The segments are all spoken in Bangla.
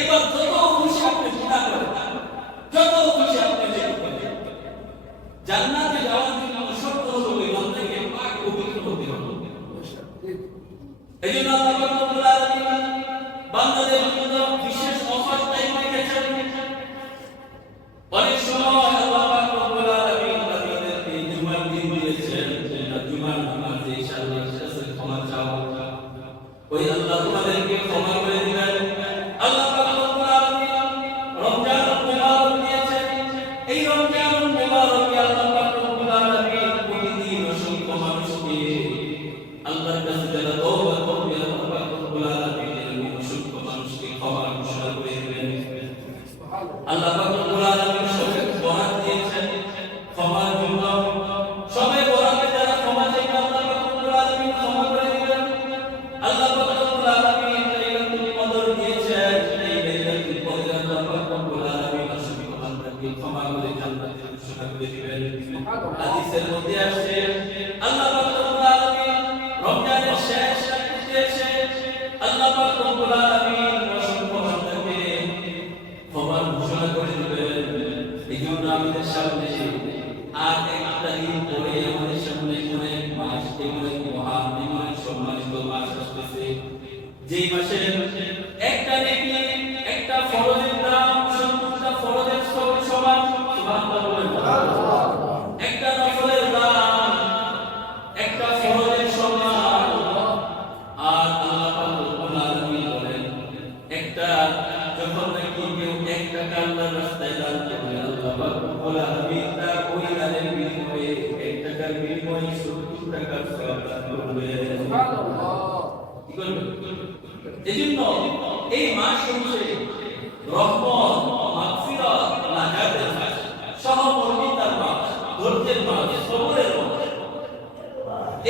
এবার যত খুশি আপনি গুনাহ করেন, যত খুশি আপনি নেকি করেন, জান্নাতে যাওয়ার জন্য শর্ত হলো ওই বান্দাকে পাক পবিত্র হতে হবে। এজন্য আল্লাহ রাব্বুল আলামিন বান্দাদের জন্য বিশেষ অফার টাইম রেখেছেন। অনেক সময় আল্লাহ রাব্বুল আলামিন বান্দাদেরকে জুমার দিন দিয়েছেন, জুমার নামাজে ইনশাআল্লাহ ক্ষমা চাও, ওই আল্লাহ তোমাদেরকে ক্ষমা করে দিবেন। আল্লাহ রাব্বুল আলামিন রমজানুল মুবারক দিয়েছেন, এই রমজানুল মুবারকে আল্লাহ রাব্বুল আলামিন প্রতিদিন অসংখ্য মানুষকে আল্লাহর কাছে যারা তওবা করবে আল্লাহ রাব্বুল আলামিন অসংখ্য মানুষকে ক্ষমা ঘোষণা করে দিবেন। আল্লাহ রাব্বুল আলামিন সবাইকে বরাত দিয়েছেন ক্ষমার জন্য। সবাই বরাতে যারা ক্ষমা চাইবে আল্লাহ রাব্বুল আলামিন ক্ষমা করে দিবেন। আল্লাহ রাব্বুল আলামিন লাইলাতুল কদর দিয়েছেন, এই লাইলাতুল কদরে আল্লাহ রাব্বুল আলামিন অসংখ্য বান্দাকে ক্ষমা করে জান্নাতে ঘোষণা করে দিবেন। হাদিসের মধ্যে আসছে আল্লাহ রাব্বুল আলামিন রমজানের শেষ রাতে এসে আল্লাহ রাব্বুল আলামিন অসংখ্য বান্দাকে ক্ষমা ঘোষণা করে দিবেন। এই জন্য আমাদের সামনে আর একটা দিন পরে আমাদের সামনে অনেক মাস, অনেক মহান, অনেক সম্মানিত মাস আসতেছে, যেই মাসে একটা নেকি, একটা ফরজের দাম 70টা ফরজের সমান। সুবহানাল্লাহ। একটা নফলের দাম একটা ফরজের সমান। আর আল্লাহ রাব্বুল আলামিন বলেন, একটা যখন নাকি কেউ 1 টাকা আল্লাহর রাস্তায় দান করে আল্লাহ রাব্বুল আলামিন তার ওই দানের বিনিময়ে 1 টাকার বিনিময়ে 70 টাকার সওয়াব দান করবেন। সুবহানাল্লাহ। কি করবেন? এজন্য এই মাস হচ্ছে রহমত, মাগফিরাত, নাজাতের মাস, সহমর্মিতার মাস, ধৈর্যের মাস, সবরের মাস।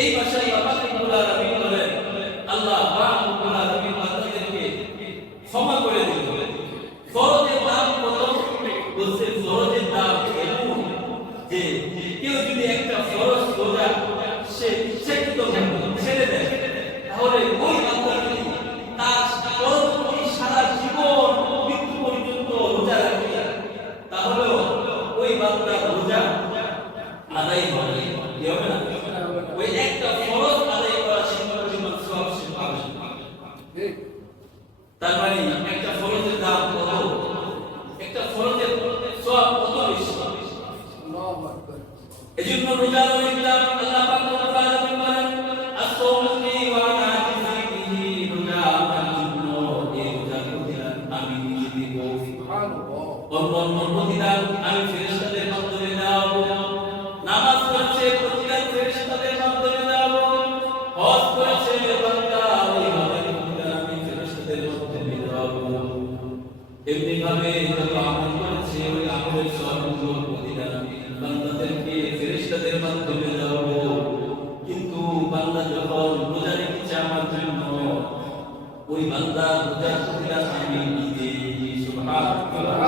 এই মাসে আল্লাহ রাব্বুল আলামিন বলেন, আল্লাহ রাব্বুল আলামিন বান্দাদেরকে ক্ষমা করে দিবেন। ফরজের দাম কত? বলছে ফরজের দাম এমন যে কেউ যদি একটা ফরজ রোজা সে ছেড়ে দেয়, তাহলে ওই বান্দা যদি তার পরবর্তী সারা জীবন মৃত্যু পর্যন্ত রোজা রাখে, তাহলে ওই বান্দার রোজা আদায় হবে না। ওই একটা ফরজ আদায় করা পরিমাণ সওয়াব সে পাবে। তার মানে একটা ফরজের দাম কত? একটা ফরজের সওয়াব কত বেশি। আল্লাহু আকবার। এজন্য রোজার অনেক দাম। আল্লাহ পাক রব্বুল আলামিন বলেন, আস-সাওমু লি ওয়া আনা আজজি, রোজা আমার জন্য, এই রোজার প্রতিদান আমি নিজে দিব। সুবহানাল্লাহ। অন্য প্রতিদান আমি ফেরেশতাদের মাধ্যমে দেব। নামাজ পড়ছে প্রতিদান ফেরেশতাদের মাধ্যমে দেব। হজ করেছে বান্দা, ওই হজের প্রতিদান আমি ফেরেশতাদের মাধ্যমে দেব। এমনি ভাবে যত আমল করেছে ওই আমলের সবগুলো প্রতিদান আমি বান্দাদেরকে ফেরেশতাদের মাধ্যমে দেব। কিন্তু বান্দা যখন রোজা রেখেছে আমার জন্য, ওই বান্দা রোজার প্রতিদান আমি নিজে দিই। সুবহানাল্লাহ।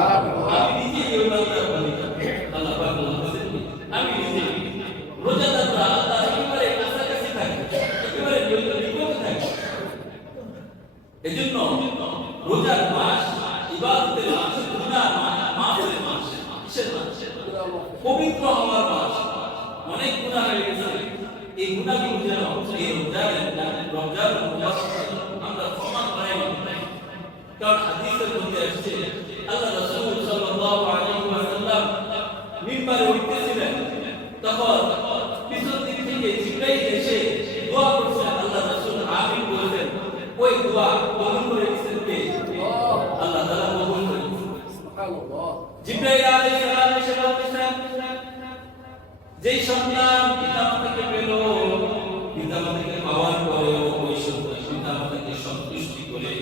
আমি নিজে ওই বান্দার প্রতিদান আল্লাহ পাক বলেন, আমি নিজে রোজাদাররা আল্লাহ একেবারে কাছাকাছি থাকে, একেবারে নিকটে থাকে। এজন্য রোজার মাস ইবাদতের মাস, গুনাহ মাফের মাস, কিসের মাস? পবিত্র হওয়ার মাস। অনেক গুনাহ হয়ে গেছে, এই গুনাহগুলো যেন এই রমজানের মুবারকে আমরা ক্ষমা পাই। কারণ হাদিসের মধ্যে আসছে আল্লাহ রাসূল সাল্লাল্লাহু আলাইহি ওয়াসাল্লাম মিম্বারে উঠতেছিলেন, তখন পিছন দিক থেকে জিবরাইল এসে দোয়া করছে। আল্লাহ রাসূল আমিন বলেছেন, ওই দোয়া কবুল করে দিয়েছেন কে? আল্লাহ তাআলা কবুল করে দিয়েছেন। সুবহানাল্লাহ। জিবরাইল আলাইহিস সালাম এসে বলতেছেন, যেই সন্তান পিতামাতাকে পেল, পিতামাতাকে পাওয়ার পরেও ওই সন্তান পিতামাতাকে সন্তুষ্টি করে,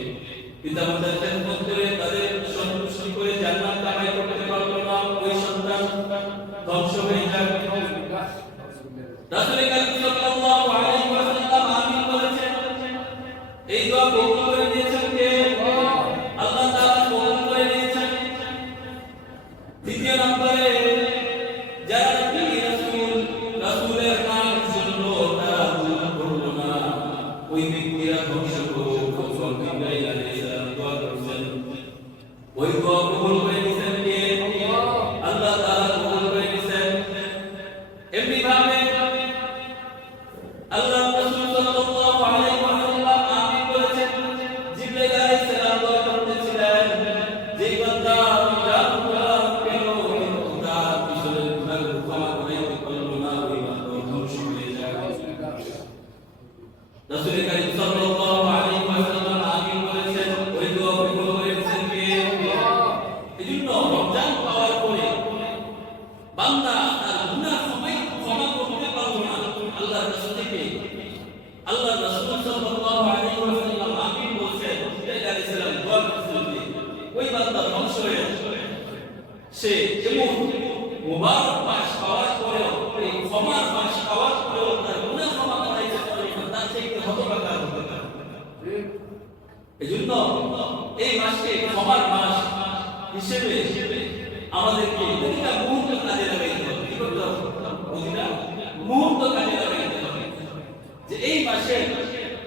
পিতামাতার খেদমত করে, তাদের সন্তুষ্টি করে জান্নাত কামাই করতে পারলো না, ওই সন্তান ধ্বংস হয়ে যাবে। রাসূল কারীম সাল্লাল্লাহু আলাইহি ওয়াসাল্লাম আমিন বলেছেন। এই দোয়া কবুল করে দিয়েছেন কে? আল্লাহ তাআলা কবুল করে দিয়েছেন। দ্বিতীয় নম্বরে যারা রাসূলের নাম শুনলো তারা ভুল করলো না, ওই ব্যক্তিরা ধ্বংস হোক। জিবরাইল আলাইহিস সালাম দোয়া করছেন, সে এমন মুবারক মাস পাওয়ার পরেও এই ক্ষমার মাস পাওয়ার পরেও তার গুনাহ ক্ষমা করাইতে পারে না, তার চাইতে হতভাগা হতে পারে। এজন্য এই মাসকে ক্ষমার মাস হিসেবে আমাদেরকে প্রতিটা মুহূর্ত কাজে লাগাইতে হবে। কি করতে হবে? প্রতিটা মুহূর্ত কাজে লাগাইতে হবে, যে এই মাসে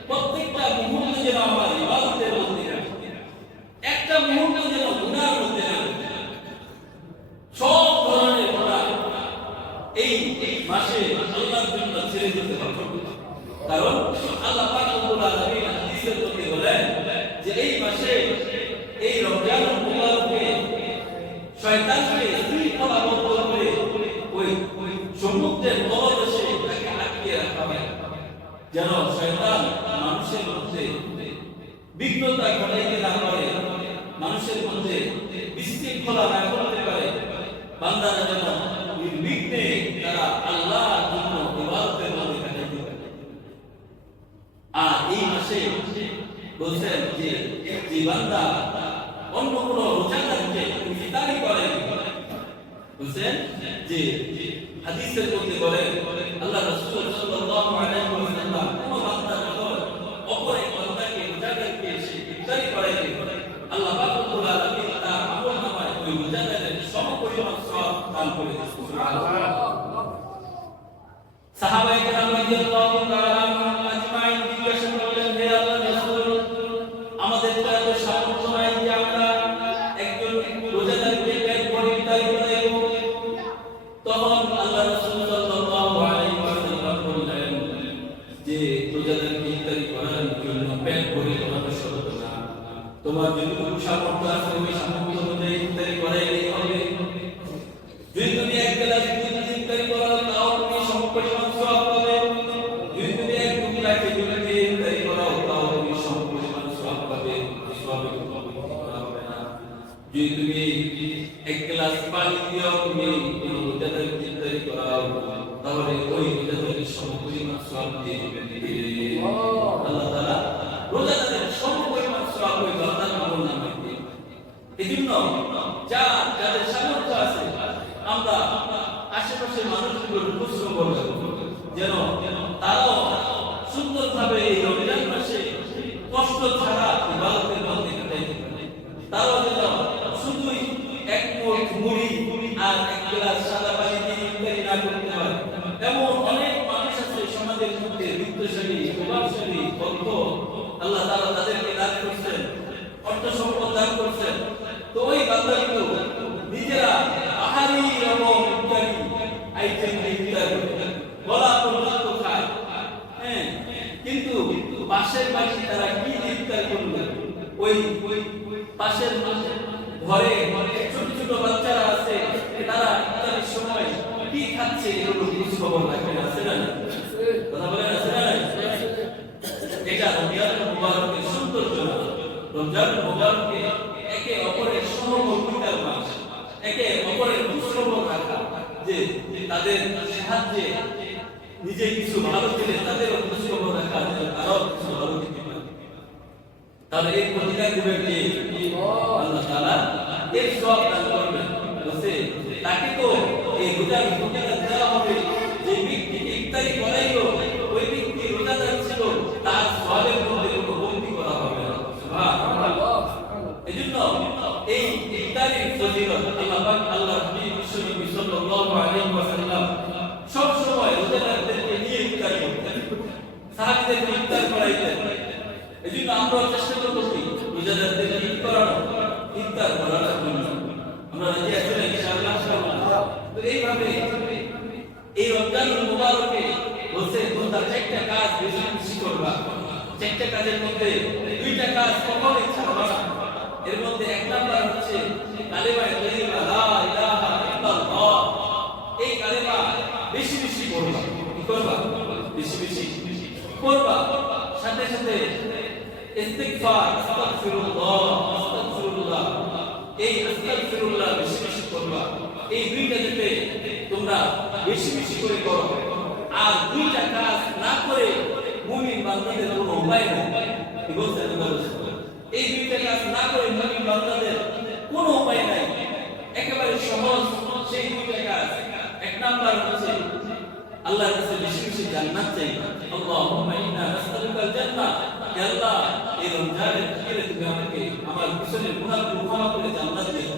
প্রত্যেকটা মুহূর্ত যেন আমার ইবাদতের মধ্যে রাখে, একটা মুহূর্ত যেন গুনাহের মধ্যে রাখে। সব ধরনের গুনাহ এই মাসে আল্লাহর জন্য ছেড়ে দিতে হবে, কারণ আল্লাহ পাক রব্বুল আলামিন হাদিসের মধ্যে বলেন যে এই মাসে এই রমজানুল মুবারকে শয়তানকে শৃঙ্খলাবদ্ধ করে ওই সমুদ্রের তলদেশে তাকে আটকে রাখা হয়, যেন শয়তান মানুষের মধ্যে বিঘ্নতা ঘটাইতে না পারে, মানুষের মধ্যে বিশৃঙ্খলা না করতে পারে, বান্দারা যেন নির্বিঘ্নে তারা আল্লাহর জন্য ইবাদতের মধ্যে কাটাইতে পারে। আর এই মাসে বলছেন যে যে বান্দা অন্য কোনো রোজাদারকে ইফতারি করে, বলছেন যে হাদিসের মধ্যে বলেন আল্লাহ রাসূল সাল্লাল্লাহু আলাইহি ওয়াসাল্লাম কোন বান্দা যখন অপর এক বান্দাকে রোজাদারকে এসে ইফতারি করাইবে, আল্লাহ পাক রব্বুল আলামিন তার আমলনামায় ওই রোজাদারের সমপরিমাণ সওয়াব দান করে দেন। সুবহানাল্লাহ। সাহাবায়ে কেরাম রাদিয়াল্লাহু তাআলা আজমাইন জিজ্ঞাসা করলেন, হে আল্লাহর রাসূল, আমাদের তো এত সামর্থ্য নাই যে আমরা একজন রোজাদারকে পেট ভরে ইফতারি করাইব। তখন আল্লাহ রাসূল সাল্লাল্লাহু আলাইহি ওয়াসাল্লাম বললেন যে রোজাদারকে ইফতারি করার জন্য পেট ভরে তোমাদের শর্ত না, তোমার যতটুকু সামর্থ্য আছে ওই সামর্থ্য অনুযায়ী ইফতারি করাইলেই হবে। যদি তুমি এক বেলা দুই দিন ইফতারি করাও তাও তুমি সমপরিমাণ সওয়াব পাবে, যদি তুমি এক টুকরা খেজুর দিয়ে ইফতারি করাও তাও তুমি সমপরিমাণ সওয়াব পাবে, সওয়াবে কোনো করা হবে না। যদি তুমি এক গ্লাস পানি দিয়েও তুমি কোনো রোজাদারকে ইফতারি করাও তাহলে ওই রোজাদারের সমপরিমাণ সওয়াব দিয়ে দিবেন। আল্লাহ তাআলা রোজাদারের সমপরিমাণ সওয়াব ওই বান্দার আমলনামায় দিবেন। এজন্য যাদের সামর্থ্য আছে আমরা আশেপাশের মানুষগুলোর প্রশ্ন করব যেন তারাও সুন্দরভাবে এই রমজান মাসে কষ্ট ছাড়া ইবাদতের মধ্যে কাটাইতে পারে। তারাও যেন শুধুই এক মুঠ মুড়ি আর এক গ্লাস সাদা পানি দিয়ে ইফতারি না করতে পারে। এমন অনেক মানুষ আছে সমাজের মধ্যে বিত্তশালী, প্রভাবশালী, ভক্ত, আল্লাহ তাআলা তাদেরকে দান করছেন, অর্থ সম্পদ দান করছেন। তো ওই বান্দাগুলো নিজেরা আহারি এবং ইত্যাদি আইটেম ইফতার করে বলা পর্যন্ত খায়, হ্যাঁ, কিন্তু পাশের বাড়ি তারা কি ইফতার করবে, ওই পাশের ঘরে ছোট ছোট বাচ্চারা আছে, তারা ইফতারের সময় কি খাচ্ছে এগুলো খোঁজ খবর রাখে না, আছে না? কথা বলেন, আছে না? এটা রমজানুল মুবারকের সৌন্দর্য। রমজানুল মুবারকে একে অপরের সহমর্মিতার মাস, একে অপরের খোঁজখবর রাখা, যে তাদের সাহায্যে নিজে কিছু ভালো দিলে তাদেরও খোঁজখবর রাখা, আরো কিছু ভালো দিতে পারে। তাহলে এই প্রতিকার দিবেন কে? আল্লাহ তাআলা এর সওয়াব দান করবেন। বলছে তাকে তো এই রোজার প্রতিকার দেওয়া হবে, যে ব্যক্তিকে ইফতারি করাইলো ওই ব্যক্তি রোজাদার ছিল, তার সওয়াবের মধ্যে কোনো কমতি করা হবে না। সুবহানাল্লাহ। এজন্য এই ইফতারির ফজিলত আল্লাহ পাক আল্লাহর নবী বিশ্বনবী সাল্লাল্লাহু আলাইহি ওয়াসাল্লাম সব সময় রোজাদারদেরকে নিয়ে ইফতার করতেন, সাহাবীদেরকে ইফতার করাইতেন। এজন্য আমরা চেষ্টা করব কি রোজাদারদেরকে ইফতার করানোর জন্য। আমরা রাজি আছি ইনশাআল্লাহ। তো এইভাবে এই রমজানুল মুবারকে বলতে তোমরা চারটা কাজ বেশি বেশি করবা। চারটা কাজের মধ্যে দুইটা কাজ কখনোই ছাড়বা না। এর মধ্যে এক নাম্বার হচ্ছে কালেমা তাইয়্যিবা লা ইলাহা ইল্লাল্লাহ। এই কালেমা বেশি বেশি পড়বা। কি করবা? বেশি বেশি পড়বা। সাথে সাথে ইস্তিগফার, আস্তাগফিরুল্লাহ, আস্তাগফিরুল্লাহ, এই আস্তাগফিরুল্লাহ বেশি বেশি করবা। এই দুইটা যাতে তোমরা বেশি বেশি করে করো। আর দুইটা কাজ না করে মুমিন বান্দাদের কোনো উপায় নেই। কি বলছেন আল্লাহ? এই দুইটা কাজ না করে মুমিন বান্দাদের কোনো উপায় নাই, একেবারে সহজ সেই দুইটা কাজ। এক নাম্বার হচ্ছে আল্লাহর কাছে বেশি বেশি জান্নাত চাইবা। আল্লাহুম্মা ইন্না নাসআলুকাল জান্নাহ। হে আল্লাহ, এই রমজানের ভিতরে তুমি আমাকে আমার পিছনের গুনাহগুলো ক্ষমা করে জান্নাত দিও।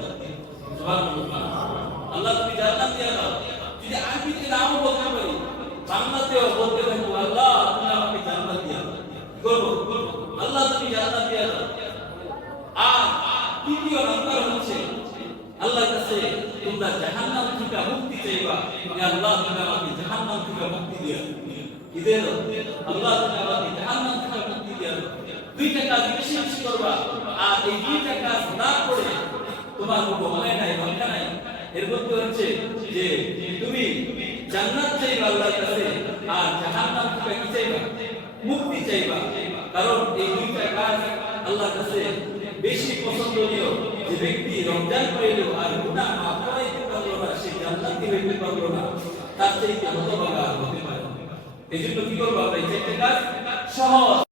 সুবহানাল্লাহ। আল্লাহ তুমি জান্নাত দিয়ে দাও। যদি আমি যদি নাও বলতে পারি, জান্নাতেও বলতে থাকবো আল্লাহ তুমি আমাকে জান্নাত দিয়ে দাও। করবো আল্লাহ তুমি জান্নাত দিয়ে দাও। আর তৃতীয় নাম্বার হচ্ছে আল্লাহর কাছে তোমরা জাহান্নাম থেকে মুক্তি চাইবা। হে আল্লাহ তুমি আমাকে জাহান্নাম থেকে মুক্তি দিও। কি দেন আল্লাহ তুমি আমাকে জাহান্নাম থেকে মুক্তি দিও। দুইটা কাজ বেশি বেশি করবা। আর এই দুইটা কাজ না করে তোমার কোনো হয় নাই রক্ষা নাই। এর মধ্যে হচ্ছে যে তুমি জান্নাত চাইবা আল্লাহর কাছে, আর জাহান্নাম থেকে কি চাইবা? মুক্তি চাইবা। কারণ এই দুইটা কাজ আল্লাহর কাছে বেশি পছন্দনীয়। যে ব্যক্তি রমজান পেল আর গুনাহ মাফ করাইতে পারলো না, সে জান্নাতি হইতে পারলো না, তার চাইতে হতভাগা হতে পারে। এই জন্য কি করবো আমরা? এই চারটে কাজ সহজ।